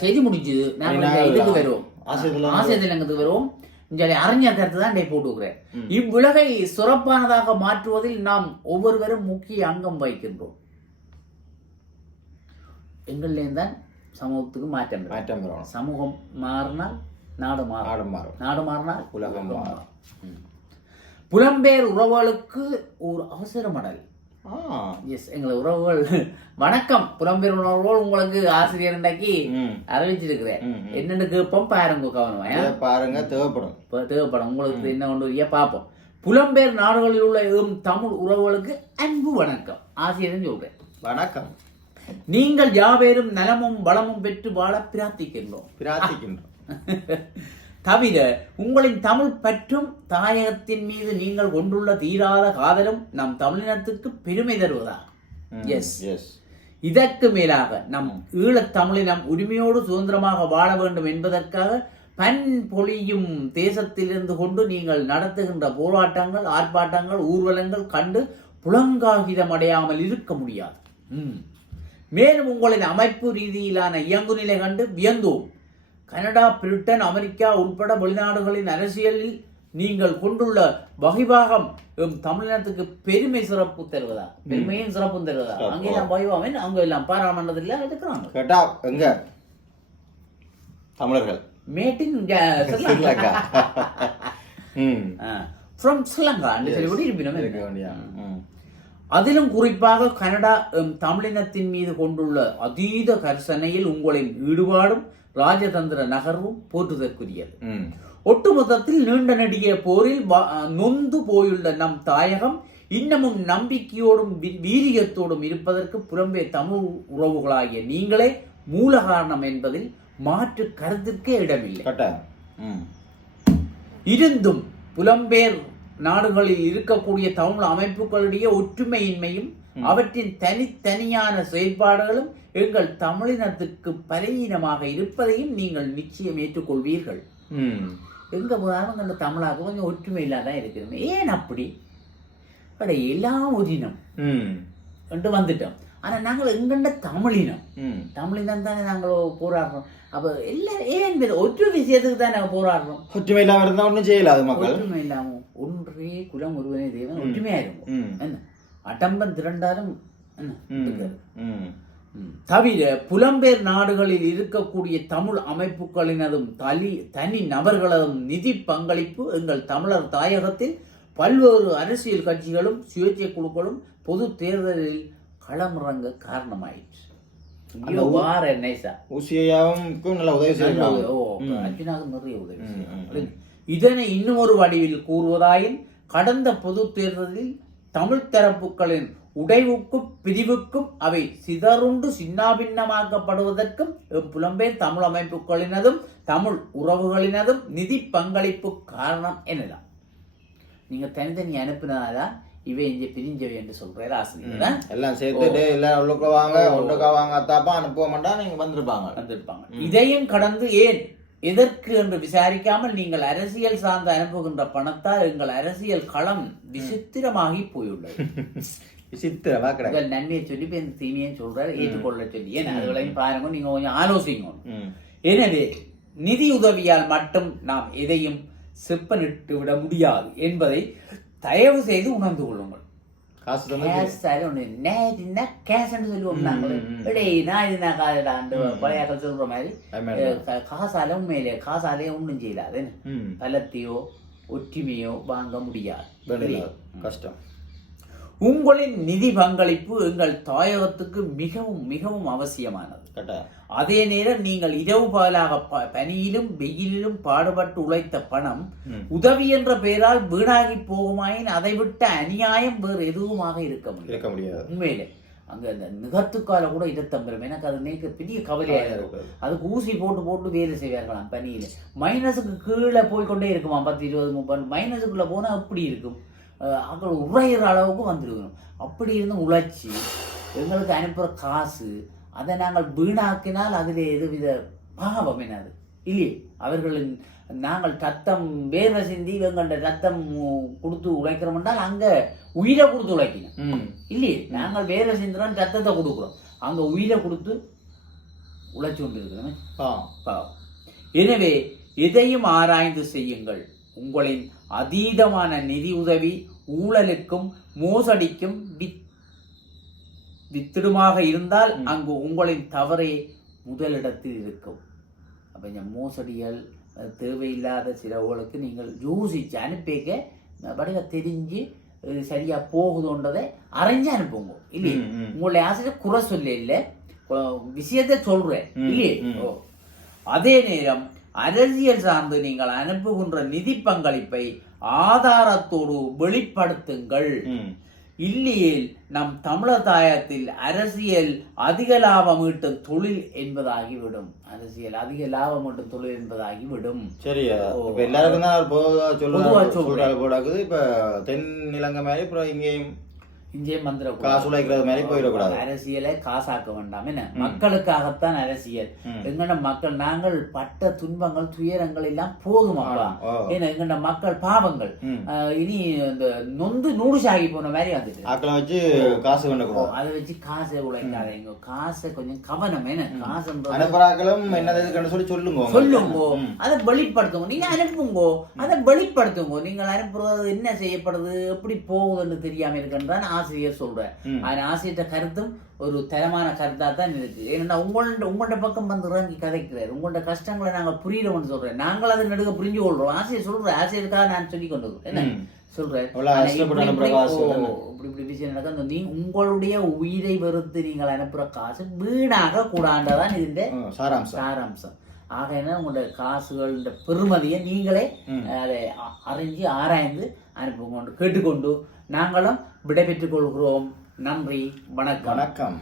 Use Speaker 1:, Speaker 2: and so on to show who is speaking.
Speaker 1: செய்தி முடிஞ்சது நாங்கள் இதுக்கு வருவோம்.
Speaker 2: ஆசிரியர்கள்
Speaker 1: ஆசிரியர்களுக்கு வருவோம். அறிஞர் கருத்து தான் இதை போட்டுக்கிறேன் இவ்வுலகை சிறப்பானதாக மாற்றுவதில் நாம் ஒவ்வொருவரும் முக்கிய அங்கம் வகிக்கின்றோம். எங்கள்லேயும் தான் சமூகத்துக்கு மாற்றம் வரும்.
Speaker 2: மாற்றம் வரணும்
Speaker 1: சமூகம் மாறினால் நாடு மாறும்.
Speaker 2: நாடு மாறும்.
Speaker 1: நாடு மாறினால்
Speaker 2: உலகம் மாறும்.
Speaker 1: புலம்பெயர் உறவுகளுக்கு ஒரு அவசரமடல் எஸ் எங்களை உறவுகள். வணக்கம். புலம்பெயர் உறவுகள் உங்களுக்கு ஆசிரியர் இன்றைக்கு
Speaker 2: ம்.
Speaker 1: அறிவிச்சிருக்கிறேன். என்னென்னு கேட்போம் பாருங்க கவனமா
Speaker 2: பாருங்க தேவைப்படும்.
Speaker 1: தேவைப்படும். உங்களுக்கு என்ன கொண்டு வரியா பார்ப்போம். புலம்பெயர் நாடுகளில் உள்ள எம் தமிழ் உறவுகளுக்கு அன்பு வணக்கம். ஆசிரியர் சொல்றேன்.
Speaker 2: வணக்கம்.
Speaker 1: நீங்கள் யாவேரும் நலமும் வளமும் பெற்று வாழ பிரார்த்திக்கின்றோம்.
Speaker 2: பிரார்த்திக்கின்றோம்.
Speaker 1: தவிர உங்களின் தமிழ் பற்றும் தாயகத்தின் மீது நீங்கள் கொண்டுள்ள தீராத காதலும் நம் தமிழினத்துக்கு பெருமை தருவதா எஸ்
Speaker 2: எஸ்
Speaker 1: இதற்கு மேலாக நம் ஈழத் தமிழினம் உரிமையோடு சுதந்திரமாக வாழ வேண்டும் என்பதற்காக பன் பொழியும் தேசத்திலிருந்து கொண்டு நீங்கள் நடத்துகின்ற போராட்டங்கள் ஆர்ப்பாட்டங்கள் ஊர்வலங்கள் கண்டு புலங்காகிதம் அடையாமல் இருக்க முடியாது. மேலும் உங்களின் அமைப்பு ரீதியிலான இயங்கு நிலை கண்டு வியந்தோம். கனடா பிரிட்டன் அமெரிக்கா உட்பட வெளிநாடுகளின் அரசியலில் நீங்கள் கொண்டுள்ள வகிபாகம் எம் தமிழினத்துக்கு பெருமை சிறப்பு தருவதா? பெருமையும் சிறப்பும் தருவதா. அங்கே எல்லாம் வகிபாகம் அங்க எல்லாம் பாராமன்றத்தில் இருக்கிறாங்க
Speaker 2: கேட்டா எங்க? தமிழர்கள்.
Speaker 1: மேட்டின்
Speaker 2: ஸ்ரீலங்கா
Speaker 1: ஃப்ரம் ஸ்ரீலங்கா சொல்லிவிட்டு இருப்பினும்
Speaker 2: இருக்க வேண்டியா
Speaker 1: அதிலும் குறிப்பாக கனடா தமிழினத்தின் மீது கொண்டுள்ள அதீத கர்சனையில் உங்களின் ஈடுபாடும் ராஜதந்திர நகர்வும் போற்றுதற்குரியது. ஒட்டுமொத்தத்தில் நீண்ட நெடிய போரில் நொந்து போயுள்ள நம் தாயகம் இன்னமும் நம்பிக்கையோடும் வீரியத்தோடும் இருப்பதற்கு புறம்பே தமிழ் உறவுகளாகிய நீங்களே மூல காரணம் என்பதில் மாற்று கருத்திற்கே இடமில்லை. இருந்தும் புலம்பெயர் நாடுகளில் இருக்கக்கூடிய தமிழ் அமைப்புகளுடைய ஒற்றுமையின்மையும் அவற்றின் தனித்தனியான செயல்பாடுகளும் எங்கள் தமிழினத்துக்கு பலவீனமாக இருப்பதையும் நீங்கள் நிச்சயம் ஏற்றுக்கொள்வீர்கள். எங்க போனாலும் அந்த தமிழாக கொஞ்சம் ஒற்றுமை இல்லாதான் இருக்குது ஏன் அப்படி? அட எல்லாம் ஒரு இனம்
Speaker 2: ம்.
Speaker 1: என்று வந்துட்டோம். ஆனா நாங்கள் எங்கண்ட தமிழினம்? தமிழினம் தானே நாங்கள் போராடுறோம். அப்ப எல்லாரும் ஏன் ஒற்று விஷயத்துக்கு தான் நாங்கள் போராடுறோம்?
Speaker 2: ஒற்றுமை இல்லாம இருந்தா ஒண்ணும் செய்யலாது மக்கள்.
Speaker 1: ஒற்றுமை இல்லாம ஒன்றே குலம் ஒருவனே தேவன் ஒற்றுமையா இருக்கும் என்ன? அடம்பன் திரண்டாலும் என்ன?
Speaker 2: ம்
Speaker 1: இருக்காது.
Speaker 2: ம்.
Speaker 1: ம். தவிர புலம்பெயர் நாடுகளில் இருக்கக்கூடிய தமிழ் அமைப்புகளினதும் தனி தனி நபர்களதும் நிதி பங்களிப்பு எங்கள் தமிழர் தாயகத்தில் பல்வேறு அரசியல் கட்சிகளும் சுயேட்சை குழுக்களும் பொது தேர்தலில் களமிறங்க காரணமாயிற்று. இதனை இன்னும் ஒரு வடிவில் கூறுவதாயின் கடந்த பொது தேர்தலில் தமிழ் தரப்புகளின் உடைவுக்கும் பிரிவுக்கும் அவை சிதறுண்டு சின்னாபின்னமாக்கப்படுவதற்கும் புலம்பெயர் தமிழ் அமைப்புகளினதும் தமிழ் உறவுகளினதும் நிதி பங்களிப்பு காரணம் எனலாம் நீங்க தனித்தனி அனுப்பினதாதான் இவை இங்கே பிரிஞ்சவை என்று சொல்றாரு ஆசிரியர்.
Speaker 2: எல்லாம் சேர்த்துட்டு எல்லாரும் உள்ளுக்க வாங்க ஒன்றுக்கா வாங்க அத்தாப்பா அனுப்ப மாட்டா நீங்க வந்திருப்பாங்க.
Speaker 1: வந்திருப்பாங்க. இதையும் கடந்து ஏன் எதற்கு என்று விசாரிக்காமல் நீங்கள் அரசியல் சார்ந்து அனுப்புகின்ற பணத்தால் எங்கள் அரசியல் களம் விசித்திரமாகி போயுள்ளது.
Speaker 2: விசித்திரமா
Speaker 1: உங்கள் நன்மையை சொல்லி இப்ப இந்த தீமையை சொல்றாரு ஏற்றுக்கொள்ள சொல்லி. ஏன் அதுகளையும் பாருங்க நீங்க கொஞ்சம் ஆலோசிங்க எனவே நிதி உதவியால் மட்டும் நாம் எதையும் செப்பனிட்டு விட முடியாது என்பதை தயவு செய்து உணர்ந்து கொள்ளுங்கள்.
Speaker 2: காசு
Speaker 1: நேற்றுனா கேஸ்ன்னு சொல்லுவோம் நாங்கள் டேய் நான் இது நான் காதலாண்டு பழைய ஆட்கள் சொல்ற மாதிரி காசால உண்மையிலே காசாலே ஒன்றும் செய்யலாது பலத்தையோ ஒற்றுமையோ வாங்க முடியாது
Speaker 2: கஷ்டம்
Speaker 1: உங்களின் நிதி பங்களிப்பு எங்கள் தாயகத்துக்கு மிகவும் மிகவும் அவசியமானது. அதே நேரம் நீங்கள் இரவு பகலாக பனியிலும் வெயிலிலும் பாடுபட்டு உழைத்த பணம். உதவி என்ற பெயரால் வீணாகி போகுமாயின் அதை விட்ட அநியாயம் வேறு எதுவுமாக இருக்க முடியும்
Speaker 2: இருக்க முடியாது.
Speaker 1: உண்மையிலே. அங்க அந்த நிகத்துக்கால கூட இடத்தம்பரம் எனக்கு அது நேக்கு பெரிய கவலையாக இருக்கும். அதுக்கு ஊசி போட்டு போட்டு வேலை செய்வார்களாம் பனியில. மைனஸுக்கு கீழே போய்க்கொண்டே இருக்குமா பத்து இருபது முப்பது. மைனஸுக்குள்ள போனா எப்படி இருக்கும்? அங்க உறையிற அளவுக்கு வந்துருக்கணும். அப்படி இருந்து உழைச்சி எங்களுக்கு அனுப்புற காசு அதை நாங்கள் வீணாக்கினால் அதில் எதுவித பாவம் என்னது? இல்லையே? அவர்களின் நாங்கள் ரத்தம் வேர்வை சிந்தி எங்கள்ட ரத்தம் கொடுத்து உழைக்கிறோம் என்றால் அங்க உயிரை கொடுத்து உழைக்கணும்.
Speaker 2: ம்.
Speaker 1: இல்லையே? நாங்கள் வேர்வை சிந்துறோம் ரத்தத்தை கொடுக்குறோம். அங்க உயிரை கொடுத்து உழைச்சு கொண்டு இருக்கிறோமே
Speaker 2: பாவம்
Speaker 1: பாவம். எனவே எதையும் ஆராய்ந்து செய்யுங்கள். உங்களின் அதீதமான நிதி உதவி ஊழலுக்கும் மோசடிக்கும் வித் வித்திடுமாக இருந்தால். அங்கு உங்களின் தவறே முதலிடத்தில் இருக்கும் அப்ப இந்த மோசடிகள் தேவையில்லாத சிலவுகளுக்கு நீங்கள் யோசிச்சு அனுப்பிக்க வடிவ தெரிஞ்சு சரியா போகுதுன்றதை அறிஞ்சு அனுப்புங்க இல்லையே. உங்களுடைய ஆசிரியர் குறை சொல்ல இல்லை விஷயத்தை சொல்றேன் இல்லையே. அதே நேரம் அரசியல் சார்ந்து நீங்கள் அனுப்புகின்ற நிதி பங்களிப்பை ஆதாரத்தோடு வெளிப்படுத்துங்கள். இல்லையேல் நம் தமிழர் தாயத்தில் அரசியல் அதிக லாபம் ஈட்டும் தொழில் என்பதாகிவிடும் அரசியல் அதிக லாபம் ஈட்டும் தொழில் என்பதாகிவிடும்
Speaker 2: சரி
Speaker 1: ஓ.
Speaker 2: இப்ப எல்லாருக்கும் தான் பொதுவா
Speaker 1: பொதுவா
Speaker 2: சொல்லுறாங்க
Speaker 1: சொல்றேன்.
Speaker 2: சொல்றாங்க போடாக்குது இப்ப தென் இலங்கை மாதிரி அப்புறம் இங்கேயும்
Speaker 1: இங்கே மந்திர
Speaker 2: காசு உழைக்கிறது மாதிரி போயிடக்கூடாது.
Speaker 1: அரசியலை காசாக்க வேண்டாம். என்ன. மக்களுக்காகத்தான் அரசியல். எங்கட மக்கள் நாங்கள் பட்ட துன்பங்கள் துயரங்கள் எல்லாம் போதுமாப்பா
Speaker 2: ஓ.
Speaker 1: ஏன்னா எங்கட மக்கள் பாவங்கள். இனி இந்த நொந்து நூடுசாகி போன மாதிரி வந்துட்டு.
Speaker 2: ஆக்களை வச்சு காசு
Speaker 1: ஓ, அதை வச்சு காசை உழைக்காதீங்க. காசை கொஞ்சம் கவனம். என்ன? காசுன்றது
Speaker 2: அனுப்புறாக்களும் என்னது சொல்லி சொல்லுங்க.
Speaker 1: சொல்லுங்கோ. அதை வெளிப்படுத்துங்க. நீங்க அனுப்புங்கோ. அதை வெளிப்படுத்துங்க. நீங்கள் அனுப்புறது என்ன செய்யப்படுது? எப்படி போகுதுன்னு தெரியாம இருக்குன்றான் ஆசிரியர் சொல்றேன்
Speaker 2: ம்.
Speaker 1: அந்த ஆசிரியர் கருத்தும் ஒரு தரமான கருத்தா தான் இருக்கு ஏன்னா உங்களோட உங்களோட பக்கம் வந்து இறங்கி கதைக்கிறார். உங்களோட கஷ்டங்களை நாங்க புரியலன்னு சொல்றேன் நாங்கள் அதை நடுக்க புரிஞ்சு கொள்றோம் ஆசிரியர் சொல்றேன் ஆசிரியருக்காக நான் சொல்லி கொண்டு. என்ன. சொல்றேன் இப்படி இப்படி- விஷயம் நடக்க நீ உங்களுடைய உயிரை வெறுத்து நீங்கள் அனுப்புற காசு வீணாக கூடாண்டதான்
Speaker 2: ம், சாராம்சம்.
Speaker 1: சாராம்சம். ஆக என்ன உங்களுடைய காசுகள் பெருமதியை நீங்களே. அதை அறிஞ்சு ஆராய்ந்து அனுப்புங்க கேட்டுக்கொண்டு நாங்களும் விடைபெற்றுக் கொள்கிறோம். நன்றி வணக்கம்.
Speaker 2: வணக்கம்.